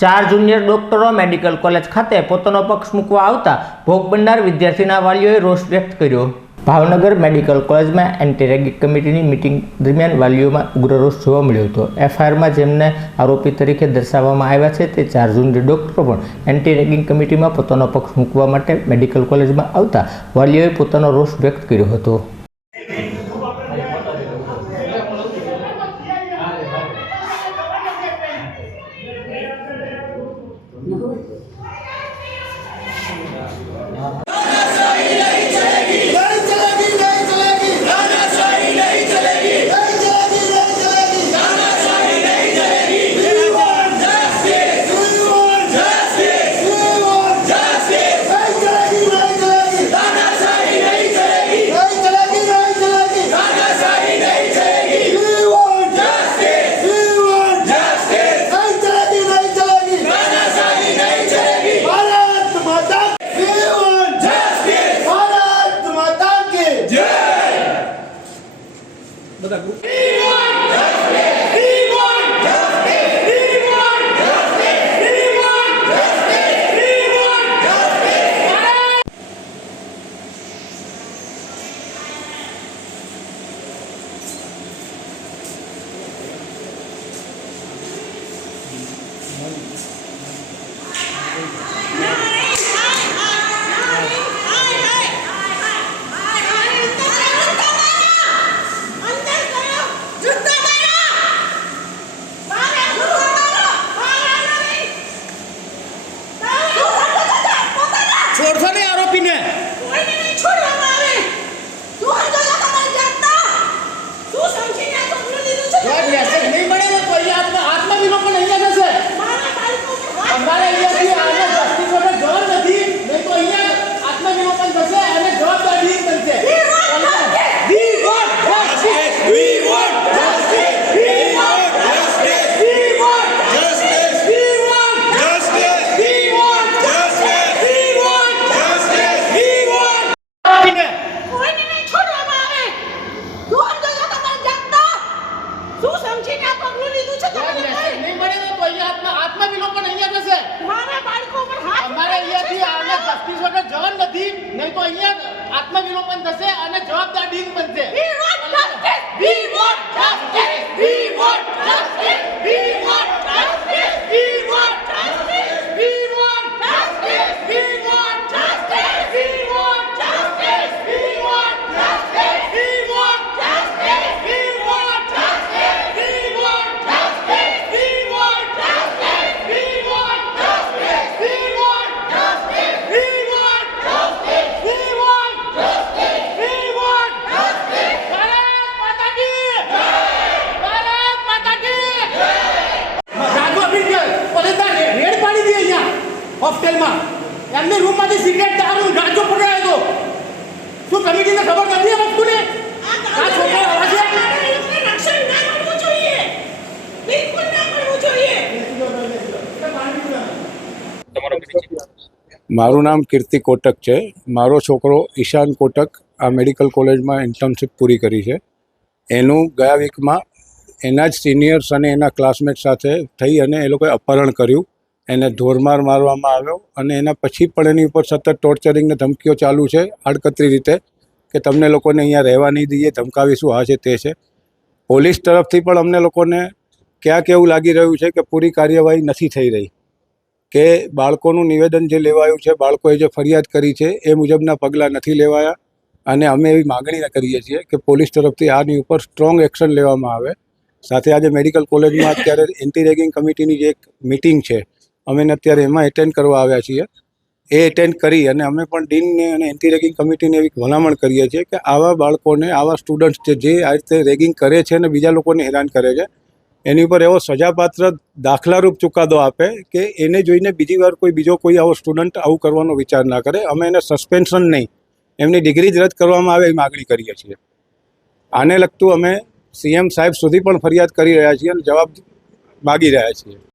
ચાર જુનિયર ડોક્ટરો medical college ખાતે પોતાનો પક્ષ મૂકવા આવતા ભોગ બનનાર વિદ્યાર્થીના વાલીઓએ રોષ વ્યક્ત કર્યો। ભાવનગર મેડિકલ કોલેજમાં એન્ટી રેગિંગ કમિટીની મીટિંગ દરમિયાન વાલીઓમાં ઉગ્ર રોષ જોવા મળ્યો હતો। એફઆઈઆરમાં જેમને આરોપી તરીકે દર્શાવવામાં આવ્યા છે તે ચાર જુનિયર ડોક્ટરો પણ એન્ટી રેગિંગ કમિટીમાં પોતાનો પક્ષ મૂકવા માટે મેડિકલ કોલેજમાં આવતા વાલીઓએ પોતાનો રોષ વ્યક્ત કર્યો હતો। छोड़ो ने आरोपी ने कोई नहीं छोड़વામાં આવે તું હજો તમારી જાતના તું સમજીને તો બોલી દીધું છે કોઈ મેસેજ નહીં મળે ને કોઈ આત્મવિલોપન અહીંયા જશે મારા બાળકો અમારે અહીંયાથી આને જસ્ટિસોને ઘર નથી નહીં તો અહીંયા આત્મવિલોપન થશે અને જવાબદારી બનશે नहीं तो અહીંયા આત્મવિલોપન થશે અને જવાબદારી બનશે હોસ્ટેલમાં એમની રૂમમાંથી સિગરેટ દારૂ ગાંજો પકડાયો હતો શું કમિટીને ખબર નથી આ વસ્તુને આ છોકરો આવે છે રક્ષણ ના મળવું જોઈએ બિલકુલ ના મળવું જોઈએ મારું નામ કીર્તિ કોટક છે। મારો છોકરો ઈશાન કોટક આ મેડિકલ કોલેજમાં ઇન્ટર્નશીપ પૂરી કરી છે। એનું ગયા વીકમાં એના જ સિનિયર્સ અને એના ક્લાસમેટ સાથે થઈ અને એ લોકોએ અપહરણ કર્યું। એને ઢોરમાર મારવામાં આવ્યો અને એના પછી પણ એની ઉપર સતત ટોર્ચરિંગ ને ધમકીઓ ચાલુ છે આડકતરી રીતે કે તમને લોકોને અહીંયા રહેવા નહીં દઈએ, ધમકાવીશું, આ છે તે છે। પોલીસ તરફથી પણ અમને લોકોને ક્યાંક એવું લાગી રહ્યું છે કે પૂરી કાર્યવાહી નથી થઈ રહી, કે બાળકોનું નિવેદન જે લેવાયું છે, બાળકોએ જે ફરિયાદ કરી છે એ મુજબના પગલાં નથી લેવાયા અને અમે એવી માગણી કરીએ છીએ કે પોલીસ તરફથી આની ઉપર સ્ટ્રોંગ એક્શન લેવામાં આવે। સાથે આજે મેડિકલ કોલેજમાં અત્યારે એન્ટી રેગિંગ કમિટીની જે એક મિટિંગ છે અમે અત્યારે એમાં એટેન્ડ કરવા આવ્યા છીએ। એ એટેન્ડ કરી અને અમે પણ ડીનને અને એન્ટી રેગિંગ કમિટીને એવી ભલામણ કરીએ છીએ કે આવા બાળકોને, આવા સ્ટુડન્ટ્સ જે આ રીતે રેગિંગ કરે છે અને બીજા લોકોને હેરાન કરે છે એની ઉપર એવો સજાપાત્ર દાખલારૂપ ચુકાદો આપે કે એને જોઈને બીજી વાર બીજો કોઈ આવો સ્ટુડન્ટ આવું કરવાનો વિચાર ના કરે। અમે એને સસ્પેન્શન નહીં, એમની ડિગ્રી જ રદ કરવામાં આવે એ માગણી કરીએ છીએ। આને લગતું અમે સીએમ સાહેબ સુધી પણ ફરિયાદ કરી રહ્યા છીએ અને જવાબ માગી રહ્યા છીએ।